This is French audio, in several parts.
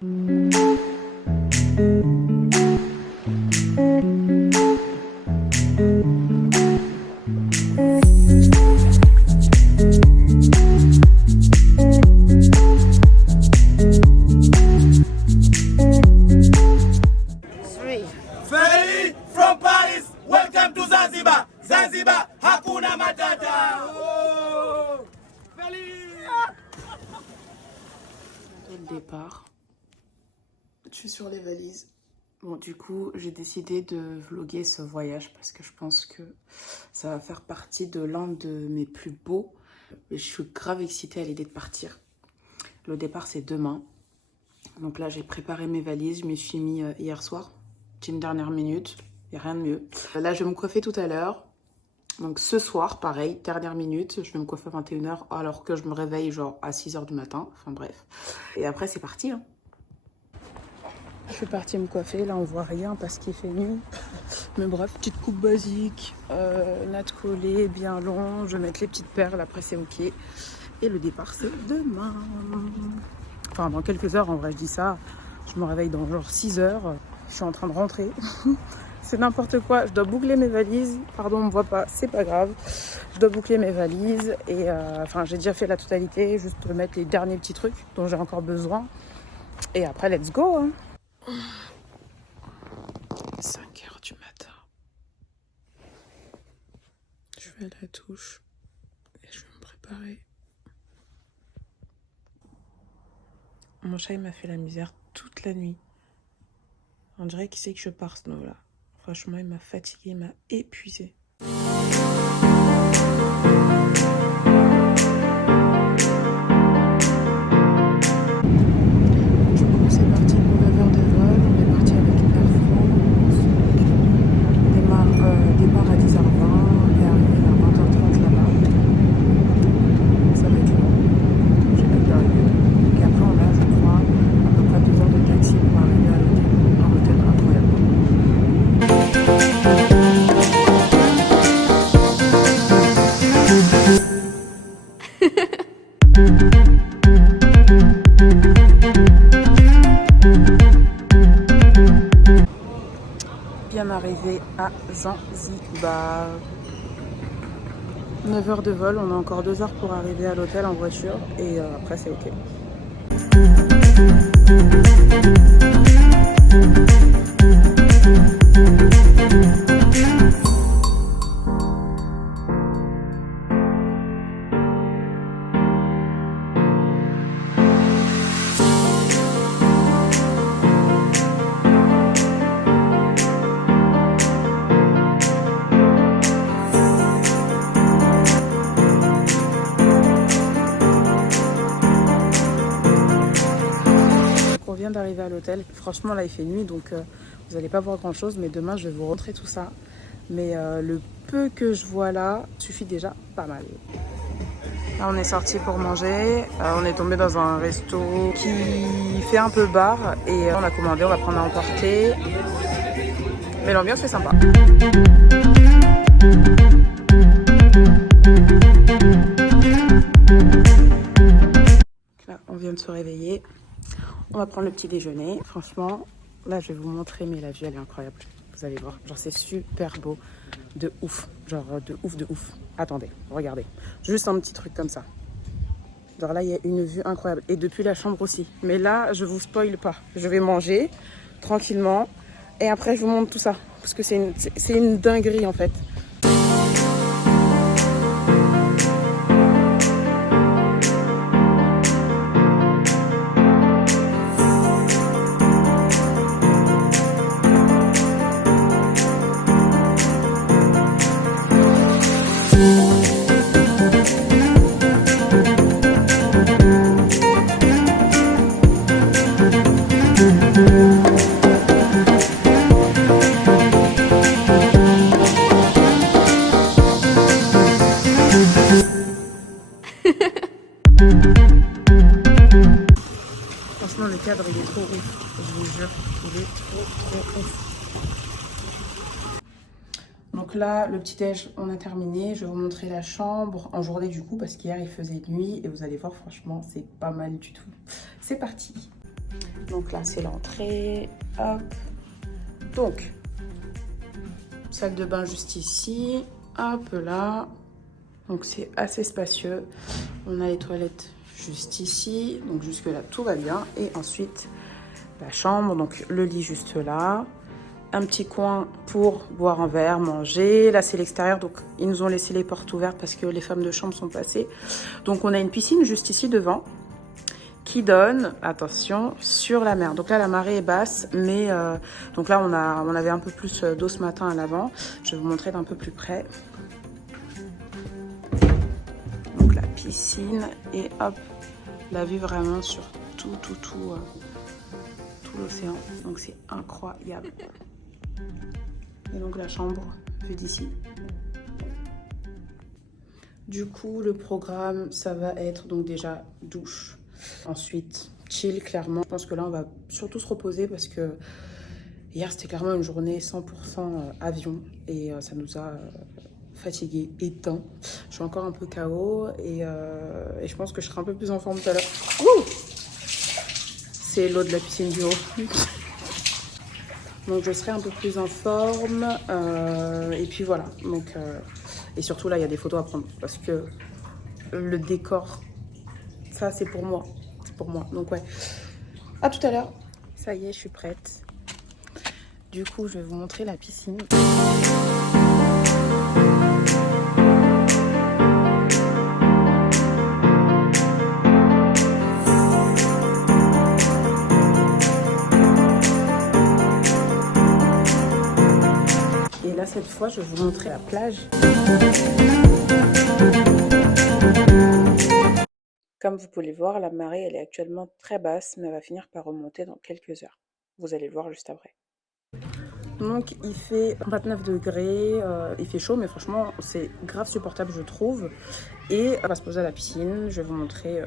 Ferry from Paris, welcome to Zanzibar. Zanzibar, hakuna matata. Oh, Le départ. Je suis sur les valises. Bon, du coup, j'ai décidé de vlogger ce voyage parce que je pense que ça va faire partie de l'un de mes plus beaux. Je suis grave excitée à l'idée de partir. Le départ, c'est demain. Donc là, j'ai préparé mes valises. Je me suis mis hier soir. Une dernière minute. Il n'y a rien de mieux. Là, je vais me coiffer tout à l'heure. Donc ce soir, pareil, dernière minute. Je vais me coiffer à 21h alors que je me réveille genre à 6h du matin. Enfin bref. Et après, c'est parti. Hein. Je suis partie me coiffer. Là, on voit rien parce qu'il fait nuit. Mais bref, petite coupe basique. Natte collée, bien long. Je vais mettre les petites perles. Après, c'est ok. Et le départ, c'est demain. Enfin, dans quelques heures, en vrai, je dis ça. Je me réveille dans genre 6h. Je suis en train de rentrer. C'est n'importe quoi. Je dois boucler mes valises. Pardon, on me voit pas. C'est pas grave. Je dois boucler mes valises. Et enfin, j'ai déjà fait la totalité. Juste pour mettre les derniers petits trucs dont j'ai encore besoin. Et après, let's go. Hein. 5h du matin. Je vais à la douche. Et je vais me préparer. Mon chat, il m'a fait la misère toute la nuit. On dirait qu'il sait que je pars ce là. Franchement, il m'a fatiguée, il m'a épuisée. Du coup, c'est parti pour 9 heures de vol. On est parti avec Air France. Départ à 10h20 et arrivé à 20h30 là-bas. Ça va être long. J'ai hâte d'arriver. Et après, on a, je crois, à peu près 2 heures de taxi pour arriver à l'hôtel. Un hôtel incroyable. Bien arrivé à Zanzibar. 9 heures de vol, on a encore 2 heures pour arriver à l'hôtel en voiture et après c'est ok. On vient d'arriver à l'hôtel. Franchement, là, il fait nuit, donc vous n'allez pas voir grand-chose. Mais demain, je vais vous montrer tout ça. Mais le peu que je vois là suffit déjà pas mal. Là, on est sorti pour manger. On est tombé dans un resto qui fait un peu bar. Et on a commandé, on va prendre à emporter. Mais l'ambiance est sympa. Là, on vient de se réveiller. On va prendre le petit déjeuner. Franchement, là, je vais vous montrer, mais la vue, elle est incroyable. Vous allez voir. Genre, c'est super beau. De ouf. Genre, de ouf, de ouf. Attendez, regardez. Juste un petit truc comme ça. Genre là, il y a une vue incroyable. Et depuis la chambre aussi. Mais là, je vous spoil pas. Je vais manger tranquillement. Et après, je vous montre tout ça. Parce que c'est une dinguerie, en fait. Franchement, le cadre, il est trop ouf. Je vous jure, il est trop ouf. Donc là, le petit-déj, on a terminé. Je vais vous montrer la chambre en journée du coup, parce qu'hier, il faisait nuit. Et vous allez voir, franchement, c'est pas mal du tout. C'est parti. Donc là, c'est l'entrée. Hop. Donc, salle de bain juste ici. Hop là. Donc c'est assez spacieux. On a les toilettes juste ici. Donc jusque là, tout va bien. Et ensuite, la chambre. Donc le lit juste là. Un petit coin pour boire un verre, manger. Là, c'est l'extérieur. Donc ils nous ont laissé les portes ouvertes parce que les femmes de chambre sont passées. Donc on a une piscine juste ici devant, qui donne, attention, sur la mer. Donc là, la marée est basse, mais donc là, on avait un peu plus d'eau ce matin à l'avant. Je vais vous montrer d'un peu plus près. Donc la piscine et hop, la vue vraiment sur tout l'océan. Donc c'est incroyable. Et donc la chambre vue d'ici. Du coup, le programme, ça va être donc déjà douche. Ensuite, chill, clairement. Je pense que là, on va surtout se reposer parce que hier, c'était clairement une journée 100% avion. Et ça nous a fatigués, éteints. Je suis encore un peu KO et je pense que je serai un peu plus en forme tout à l'heure. C'est l'eau de la piscine du haut. Donc, je serai un peu plus en forme. Et puis voilà. Donc, et surtout, là, il y a des photos à prendre parce que le décor, ça, c'est pour moi. C'est pour moi. Donc, ouais. À tout à l'heure. Ça y est, je suis prête. Du coup, je vais vous montrer la piscine. Et là, cette fois, je vais vous montrer la plage. Comme vous pouvez le voir, la marée, elle est actuellement très basse, mais elle va finir par remonter dans quelques heures. Vous allez le voir juste après. Donc, il fait 29 degrés, il fait chaud, mais franchement, c'est grave supportable, je trouve. Et on va se poser à la piscine, je vais vous montrer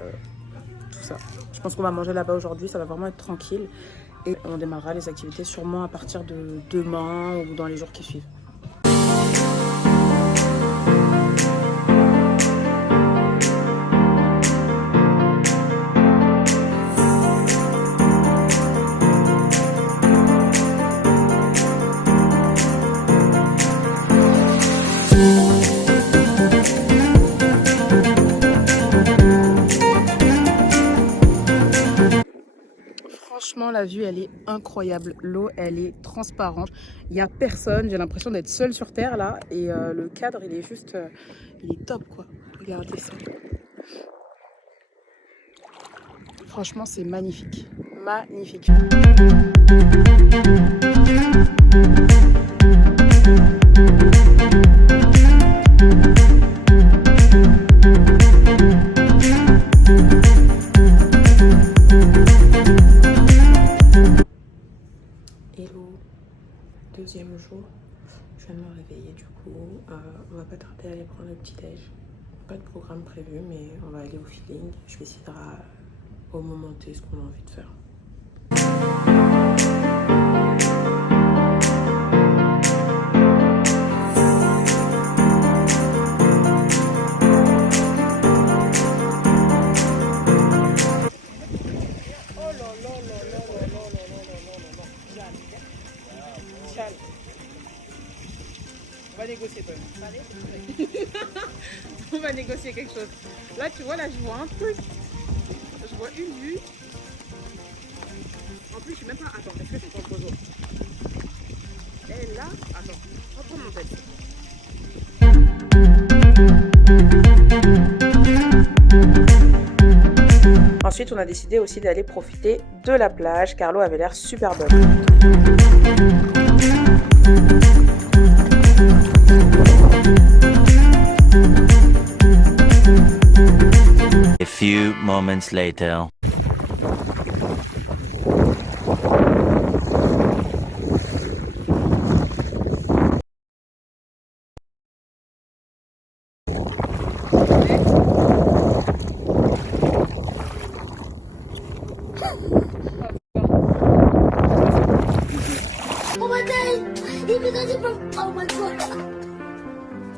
tout ça. Je pense qu'on va manger là-bas aujourd'hui, ça va vraiment être tranquille. Et on démarrera les activités sûrement à partir de demain ou dans les jours qui suivent. Franchement, la vue, elle est incroyable. L'eau, elle est transparente. Il n'y a personne. J'ai l'impression d'être seule sur Terre, là. Et le cadre, il est juste... il est top, quoi. Regardez ça. Franchement, c'est magnifique. Magnifique. Hello, deuxième jour, je viens de me réveiller du coup, on va pas tarder à aller prendre le petit déj. Pas de programme prévu mais on va aller au feeling, je déciderai au moment T ce qu'on a envie de faire. On va négocier toi. On va négocier quelque chose. Là tu vois, là je vois un truc. Je vois une vue. En plus je suis même pas. Attends, est-ce que c'est ton photo? Et là, attends, reprends mon tête. Ensuite on a décidé aussi d'aller profiter de la plage car l'eau avait l'air super bonne. A few moments later.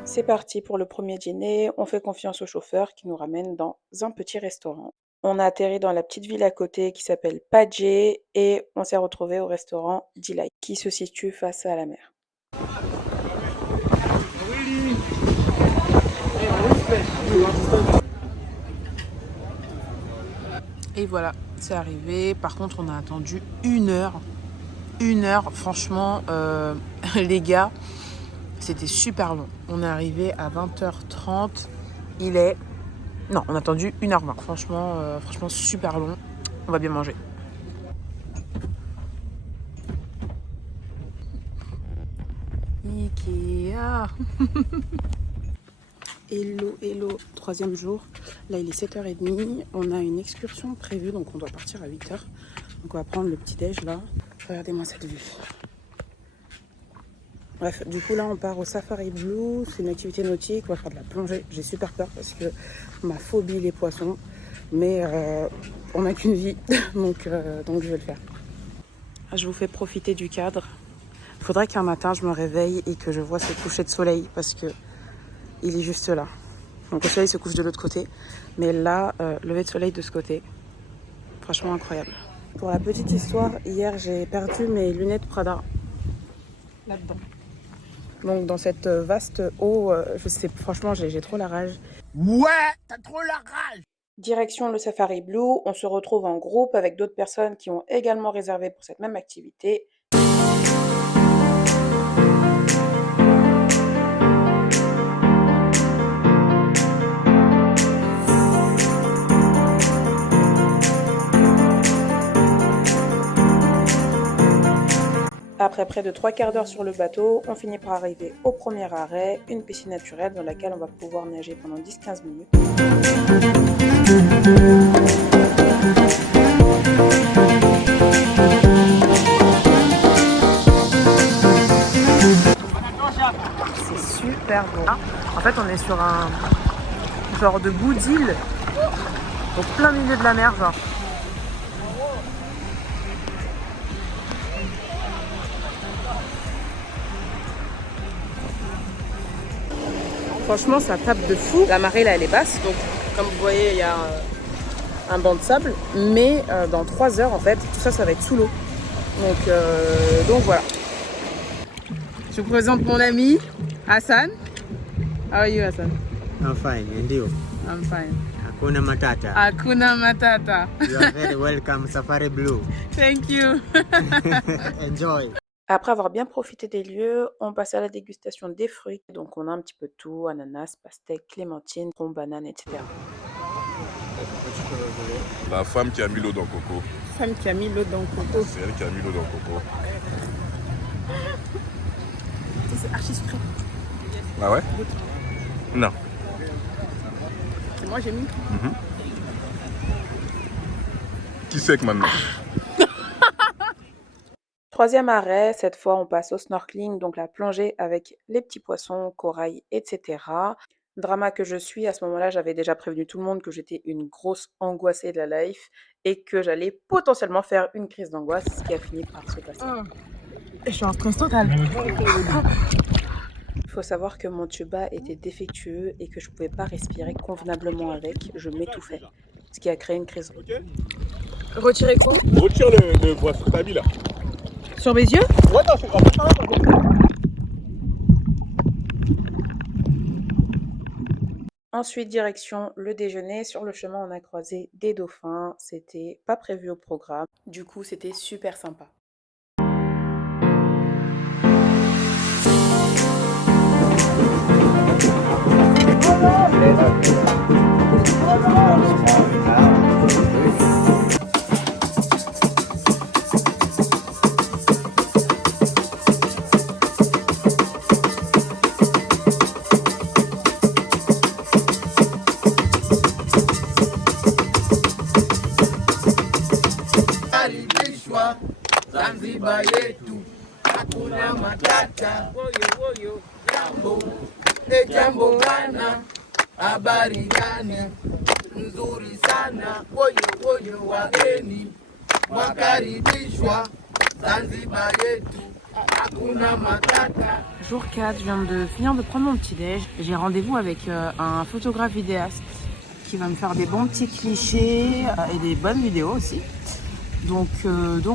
C'est parti pour le premier dîner. On fait confiance au chauffeur qui nous ramène dans un petit restaurant. On a atterri dans la petite ville à côté qui s'appelle Padjé et on s'est retrouvé au restaurant Delight qui se situe face à la mer. Et voilà, c'est arrivé. Par contre, on a attendu 1 heure. 1 heure, franchement, les gars, c'était super long. On est arrivé à 20h30. Il est... Non, on a attendu 1h20. Franchement, super long. On va bien manger. Ikea. Hello, hello. 3e jour. Là, il est 7h30. On a une excursion prévue, donc on doit partir à 8h. Donc on va prendre le petit déj là. Regardez-moi cette vue. Bref, du coup là on part au Safari Blue. C'est une activité nautique. On va faire de la plongée. J'ai super peur parce que ma phobie les poissons. Mais on n'a qu'une vie. donc je vais le faire. Je vous fais profiter du cadre. Il faudrait qu'un matin je me réveille et que je vois ce coucher de soleil parce que il est juste là. Donc le soleil se couche de l'autre côté. Mais là, lever de soleil de ce côté. Franchement incroyable. Pour la petite histoire, hier j'ai perdu mes lunettes Prada là-dedans. Donc dans cette vaste eau, je sais, franchement j'ai trop la rage. Ouais, t'as trop la rage. Direction le Safari Blue, on se retrouve en groupe avec d'autres personnes qui ont également réservé pour cette même activité. Après près de 3/4 d'heure sur le bateau, on finit par arriver au premier arrêt, une piscine naturelle dans laquelle on va pouvoir nager pendant 10-15 minutes. C'est super beau. En fait, on est sur un genre de bout d'île, au plein milieu de la mer, genre. Franchement, ça tape de fou. La marée, là, elle est basse. Donc, comme vous voyez, il y a un banc de sable. Mais dans 3 heures, en fait, tout ça, ça va être sous l'eau. Donc voilà. Je vous présente mon ami, Hassan. How are you, Hassan? I'm fine, and you? I'm fine. Hakuna Matata. Hakuna Matata. You are very welcome, Safari Blue. Thank you. Enjoy. Après avoir bien profité des lieux, on passe à la dégustation des fruits. Donc on a un petit peu de tout, ananas, pastèque, clémentine, pomme, banane, etc. La femme qui a mis l'eau dans le coco. Femme qui a mis l'eau dans le coco. C'est elle qui a mis l'eau dans le coco. C'est archi sucré. Ah ouais? Non. C'est moi j'ai mis. Qui c'est que maintenant? 3e arrêt, cette fois on passe au snorkeling, donc la plongée avec les petits poissons, corail, etc. Drama que je suis, à ce moment-là j'avais déjà prévenu tout le monde que j'étais une grosse angoissée de la life et que j'allais potentiellement faire une crise d'angoisse, ce qui a fini par se passer. Je suis en stress total. Il faut savoir que mon tuba était défectueux et que je ne pouvais pas respirer convenablement avec, je m'étouffais, ce qui a créé une crise. Retirez quoi? Retire le poisson que t'as mis là. Sur mes yeux? Ouais, non, c'est en fait, Ensuite, direction le déjeuner. Sur le chemin, on a croisé des dauphins. C'était pas prévu au programme. Du coup, c'était super sympa. Zanzibar yetu hakuna matata. Jambo jambo bana, habari gani? Nzuri sana. Woyo wageni wakaribishwa. Zanzibar yetu hakuna matata. Jour 4, je viens de finir de prendre mon petit déj. J'ai rendez-vous avec un photographe vidéaste qui va me faire des bons petits clichés et des bonnes vidéos aussi. Donc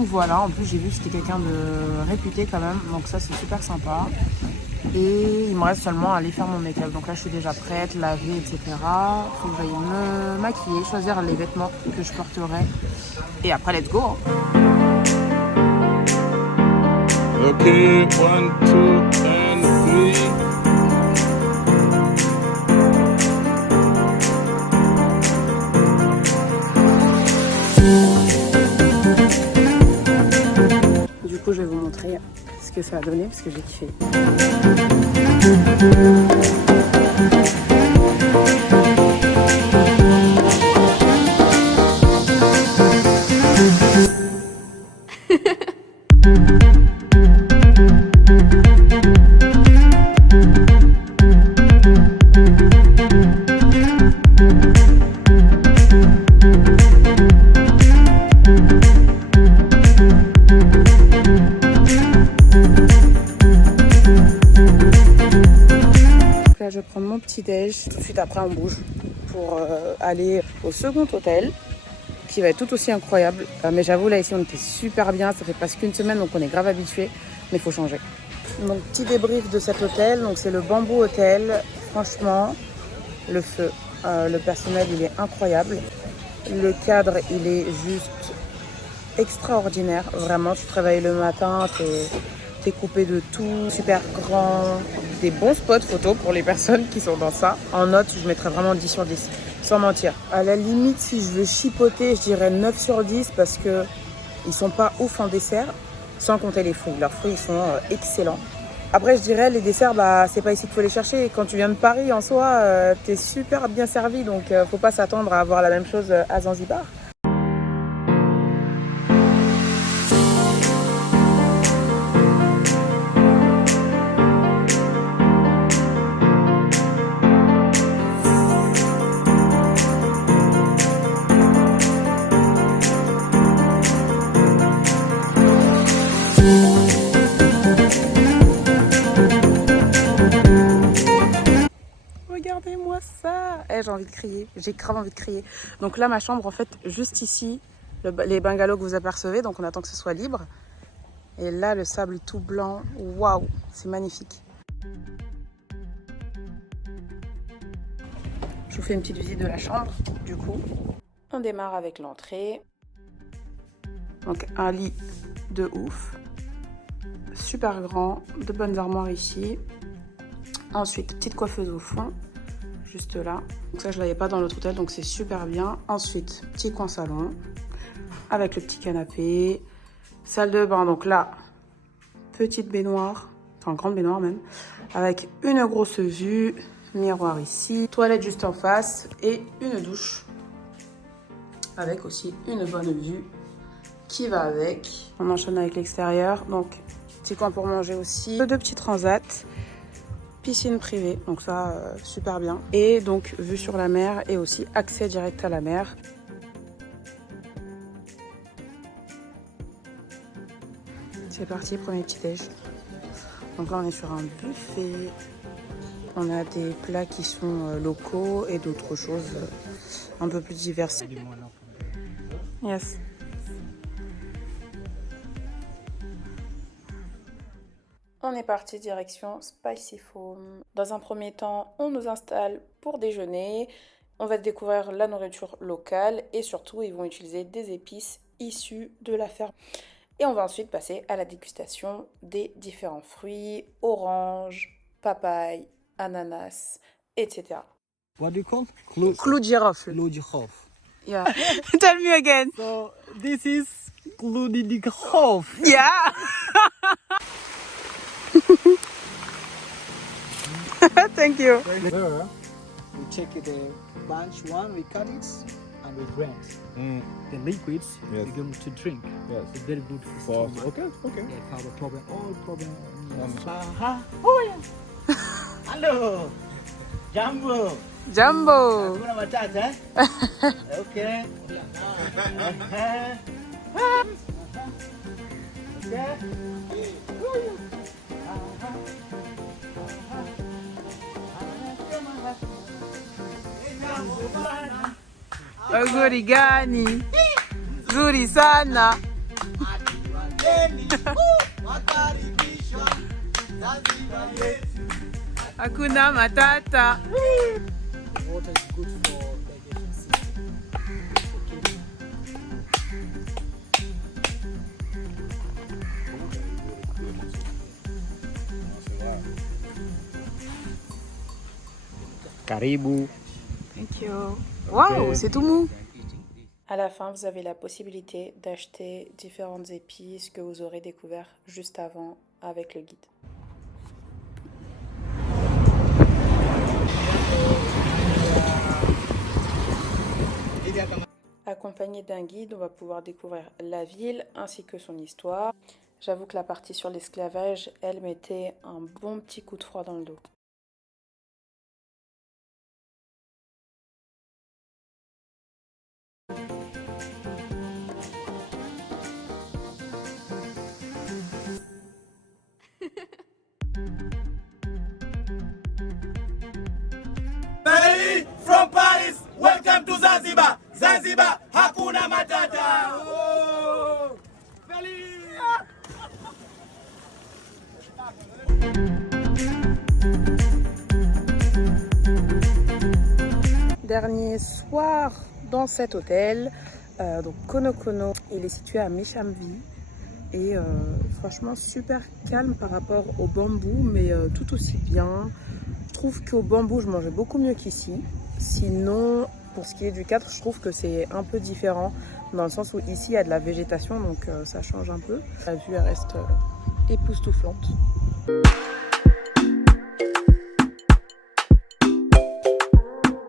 voilà, en plus j'ai vu que c'était quelqu'un de réputé quand même, donc ça c'est super sympa. Et il me reste seulement à aller faire mon make-up. Donc là je suis déjà prête, lavée, etc. Faut que j'aille me maquiller, choisir les vêtements que je porterai. Et après let's go hein. Ok, 1, 2 and 3. Du coup je vais vous montrer ce que ça a donné parce que j'ai kiffé. Là, je vais prendre mon petit déj. Tout de suite après, on bouge pour aller au second hôtel qui va être tout aussi incroyable. Mais j'avoue, là, ici, on était super bien. Ça fait presque une semaine, donc on est grave habitués. Mais il faut changer. Donc, petit débrief de cet hôtel. Donc, c'est le Bamboo Hotel. Franchement, le feu. Le personnel, il est incroyable. Le cadre, il est juste extraordinaire. Vraiment, tu te réveilles le matin, t'es coupé de tout, super grand, des bons spots photos pour les personnes qui sont dans ça. En note, je mettrais vraiment 10 sur 10, sans mentir. À la limite, si je veux chipoter, je dirais 9 sur 10 parce que ils sont pas ouf en dessert, sans compter les fruits. Leurs fruits, ils sont excellents. Après, je dirais, les desserts, c'est pas ici qu'il faut les chercher. Quand tu viens de Paris, en soi, t'es super bien servi, donc faut pas s'attendre à avoir la même chose à Zanzibar. Regardez-moi ça. J'ai envie de crier, j'ai grave envie de crier. Donc là ma chambre en fait juste ici, les bungalows que vous apercevez, donc on attend que ce soit libre. Et là le sable tout blanc, waouh, c'est magnifique. Je vous fais une petite visite de la chambre du coup. On démarre avec l'entrée. Donc un lit de ouf, super grand, de bonnes armoires ici. Ensuite, petite coiffeuse au fond, juste là. Donc ça, je ne l'avais pas dans l'autre hôtel, donc c'est super bien. Ensuite, petit coin salon, avec le petit canapé. Salle de bain, donc là, petite baignoire, enfin grande baignoire même, avec une grosse vue, miroir ici, toilette juste en face et une douche. Avec aussi une bonne vue qui va avec. On enchaîne avec l'extérieur, donc petit coin pour manger aussi. Deux petits transats. Piscine privée, donc ça super bien. Et donc vue sur la mer et aussi accès direct à la mer. C'est parti, premier petit déj. Donc là on est sur un buffet. On a des plats qui sont locaux et d'autres choses un peu plus diverses. Yes. On est parti direction Spicy Foam. Dans un premier temps, on nous installe pour déjeuner. On va découvrir la nourriture locale et surtout, ils vont utiliser des épices issues de la ferme. Et on va ensuite passer à la dégustation des différents fruits, orange, papaye, ananas, etc. What do you call? Clou de girofle. Clou de girofle. Yeah. Tell me again. So this is clou de girofle. Yeah. Thank you. There, we check the bunch one, we cut it and we drink. The liquids Yes. we're going to drink. Yes. It's very good for For, stomach. okay, okay. Yeah, for the problem, all problem. Oh yeah. Hello. Jumbo. Jumbo. Hakuna matata. Okay. Okay. Uzuri gani? Zuri sana. Hakuna matata. Water is good for digestion system. Karibu. Thank you. Waouh, c'est tout mou. À la fin, vous avez la possibilité d'acheter différentes épices que vous aurez découvert juste avant avec le guide. Accompagné d'un guide, on va pouvoir découvrir la ville ainsi que son histoire. J'avoue que la partie sur l'esclavage, elle mettait un bon petit coup de froid dans le dos. Family from Paris, welcome to Zanzibar. Zanzibar, hakuna matata. Oh. Dernier soir dans cet hôtel, donc Kono Kono, il est situé à Meshambi et franchement super calme par rapport au bambou, mais tout aussi bien. Je trouve qu'au bambou je mangeais beaucoup mieux qu'ici. Sinon, pour ce qui est du 4, je trouve que c'est un peu différent dans le sens où ici il y a de la végétation, donc ça change un peu. La vue elle reste époustouflante.